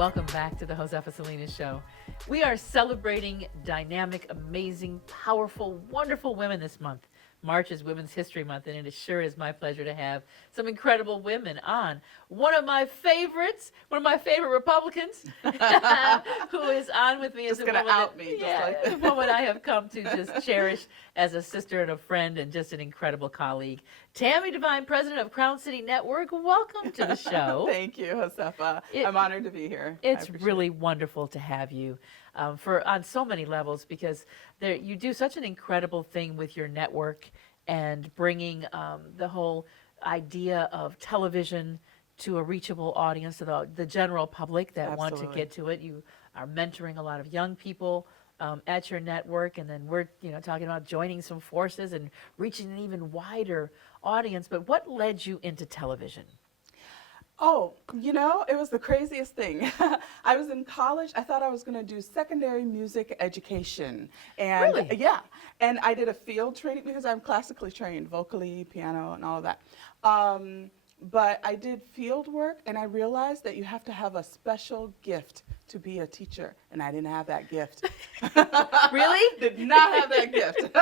Welcome back to the Josefa Salinas Show. We are celebrating dynamic, amazing, powerful, wonderful women this month. March is Women's History Month, and it sure is my pleasure to have some incredible women on. One of my favorites, one of my favorite Republicans, who is on with me, is just gonna out me, just like a woman I have come to just cherish as a sister and a friend, and just an incredible colleague. Tami DeVine, president of Crown City Network. Welcome to the show. Thank you, Josefa. I'm honored to be here. It's really wonderful to have you on so many levels, because you do such an incredible thing with your network and bringing the whole idea of television to a reachable audience, to the general public that want to get to it. You are mentoring a lot of young people at your network, and then we're talking about joining some forces and reaching an even wider audience. But what led you into television? Oh, it was the craziest thing. I was in college. I thought I was going to do secondary music education. And really? Yeah. And I did a field training because I'm classically trained, vocally, piano, and all of that. But I did field work, and I realized that you have to have a special gift to be a teacher, and I didn't have that gift. Really? Did not have that gift.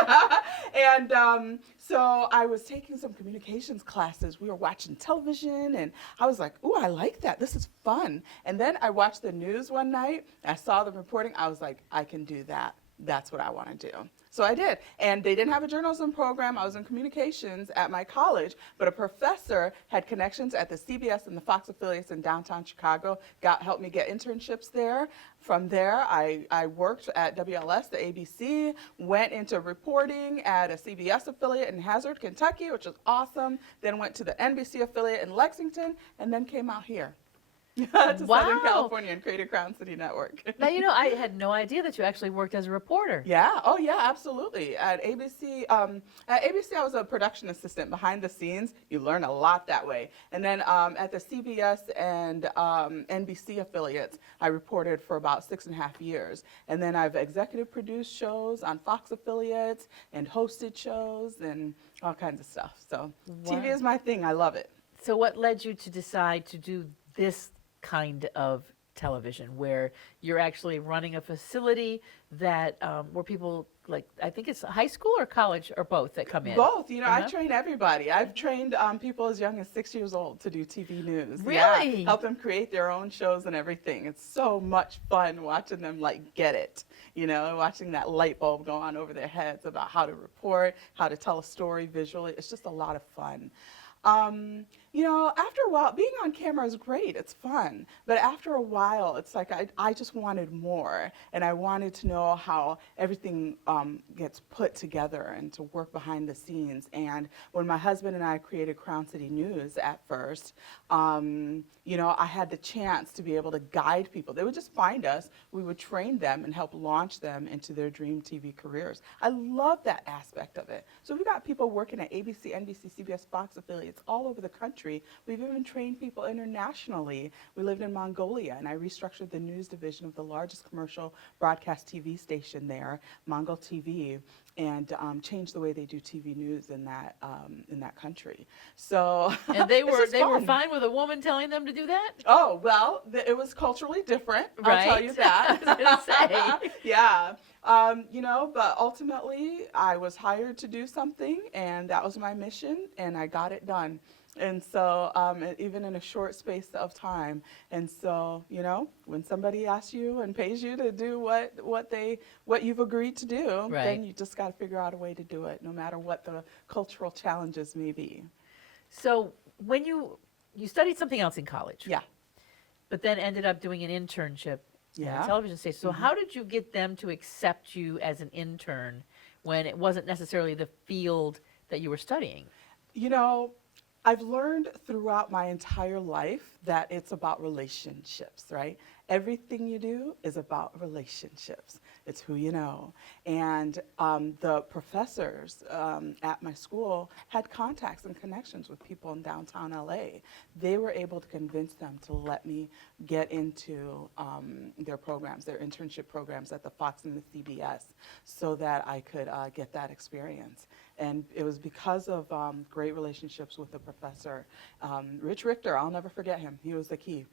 And so I was taking some communications classes. We were watching television, and I was like, ooh, I like that. This is fun. And then I watched the news one night. I saw them reporting. I was like, I can do that. That's what I want to do. So I did. And they didn't have a journalism program. I was in communications at my college, but a professor had connections at the CBS and the Fox affiliates in downtown Chicago, helped me get internships there. From there, I worked at WLS, the ABC, went into reporting at a CBS affiliate in Hazard, Kentucky, which was awesome. Then went to the NBC affiliate in Lexington, and then came out here. to Southern California and created Crown City Network. Now, I had no idea that you actually worked as a reporter. Yeah. Oh, yeah, absolutely. At ABC, I was a production assistant behind the scenes. You learn a lot that way. And then at the CBS and NBC affiliates, I reported for about 6.5 years. And then I've executive produced shows on Fox affiliates and hosted shows and all kinds of stuff. So TV is my thing. I love it. So what led you to decide to do this kind of television, where you're actually running a facility that where people, like, I think it's high school or college or both that come in? Both. I train everybody. I've trained people as young as 6 years old to do TV news. Really? Yeah, help them create their own shows and everything. It's so much fun watching them get it, watching that light bulb go on over their heads about how to report, how to tell a story visually. It's just a lot of fun. After a while, being on camera is great. It's fun. But after a while, it's like I just wanted more. And I wanted to know how everything gets put together and to work behind the scenes. And when my husband and I created Crown City News at first, I had the chance to be able to guide people. They would just find us. We would train them and help launch them into their dream TV careers. I love that aspect of it. So we've got people working at ABC, NBC, CBS, Fox affiliates all over the country. We've even trained people internationally. We lived in Mongolia, and I restructured the news division of the largest commercial broadcast TV station there, Mongol TV, and changed the way they do TV news in that country. So and they were fine with a woman telling them to do that? Oh, well, it was culturally different. Right. I'll tell you that. I was gonna say. Yeah. But ultimately I was hired to do something, and that was my mission, and I got it done. And so even in a short space of time. And so, when somebody asks you and pays you to do what you've agreed to do, right, then you just got to figure out a way to do it, no matter what the cultural challenges may be. So when you studied something else in college. Yeah. But then ended up doing an internship at a television station. So how did you get them to accept you as an intern when it wasn't necessarily the field that you were studying? I've learned throughout my entire life that it's about relationships, right? Everything you do is about relationships. It's who you know. And the professors at my school had contacts and connections with people in downtown LA. They were able to convince them to let me get into their programs, their internship programs at the Fox and the CBS, so that I could get that experience. And it was because of great relationships with the professor. Rich Richter, I'll never forget him. He was the key.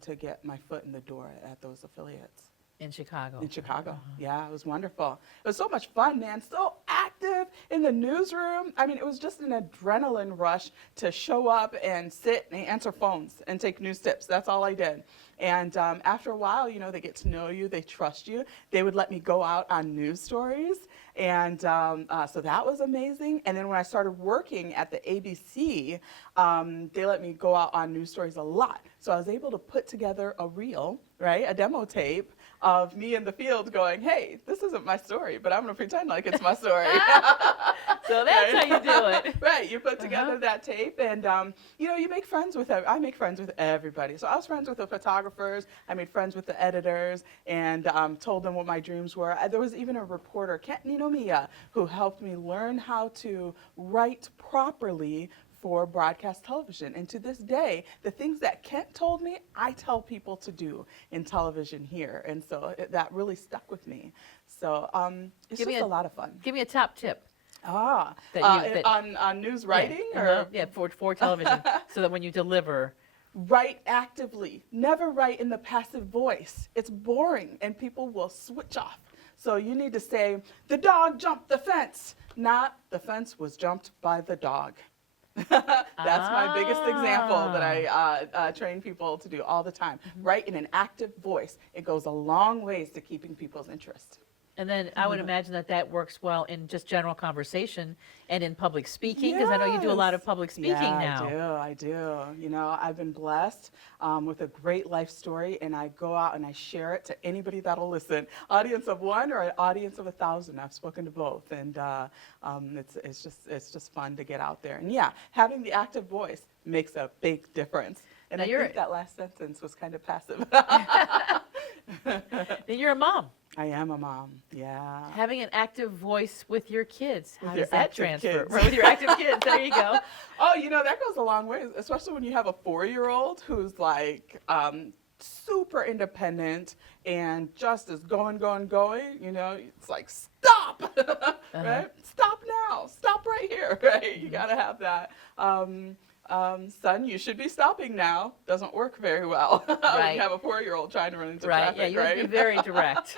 to get my foot in the door at those affiliates. In Chicago. In Chicago. Yeah, it was wonderful. It was so much fun, man. So active in the newsroom. I mean, it was just an adrenaline rush to show up and sit and answer phones and take news tips. That's all I did. And after a while, they get to know you, they trust you. They would let me go out on news stories. And so that was amazing. And then when I started working at the ABC, they let me go out on news stories a lot. So I was able to put together a reel, right, a demo tape of me in the field going, hey, this isn't my story, but I'm going to pretend like it's my story. So that's how you do it. Right, you put together that tape, and you make friends with I make friends with everybody. So I was friends with the photographers, I made friends with the editors, and told them what my dreams were. There was even a reporter, Kent Ninomiya, who helped me learn how to write properly for broadcast television. And to this day, the things that Kent told me, I tell people to do in television here. And so that really stuck with me. So it's just a lot of fun. Give me a top tip. On news writing? For television, so that when you deliver. Write actively. Never write in the passive voice. It's boring and people will switch off. So you need to say, the dog jumped the fence, not the fence was jumped by the dog. That's my biggest example that I train people to do all the time. Write in an active voice. It goes a long ways to keeping people's interest. And then I would imagine that works well in just general conversation and in public speaking, because I know you do a lot of public speaking now. I do. I've been blessed with a great life story, and I go out and I share it to anybody that'll listen. Audience of one or an audience of 1,000. I've spoken to both, and it's just fun to get out there. And having the active voice makes a big difference. And I think that last sentence was kind of passive. Then you're a mom. I am a mom, yeah. Having an active voice with your kids. How does that transfer? Right, with your active kids, there you go. Oh, that goes a long way, especially when you have a 4-year-old who's like super independent and just is going. It's like, stop, right? Stop now, stop right here, right? You gotta have that. Son, you should be stopping now. Doesn't work very well. When you have a 4-year-old trying to run into traffic, yeah, you have to be very direct.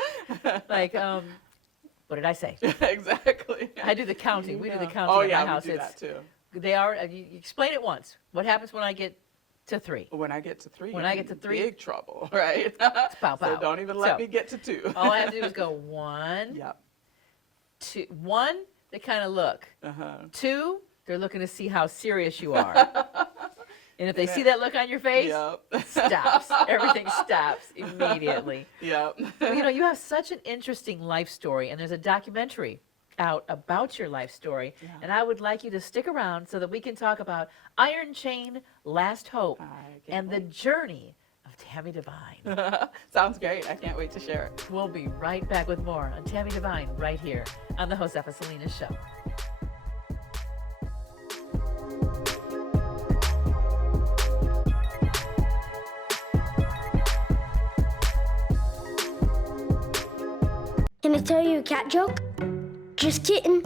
Like, what did I say? Exactly. I do the counting. We do the counting at my house. We do that too. They are. You explain it once. What happens when I get to 3? When I get to 3, when I get to 3, big trouble, right? Pow, pow. So don't even let me get to 2. All I have to do is go 1. Yep. 2. 1, they kind of look. 2, they're looking to see how serious you are. And if they see that look on your face, stops. Everything stops immediately. Yep. Well, you have such an interesting life story, and there's a documentary out about your life story. Yeah. And I would like you to stick around so that we can talk about Iron Chain, Last Hope, and the journey of Tami DeVine. Sounds great. I can't wait to share it. We'll be right back with more on Tami DeVine right here on the Josefa Salinas Show. Can I tell you a cat joke? Just kidding.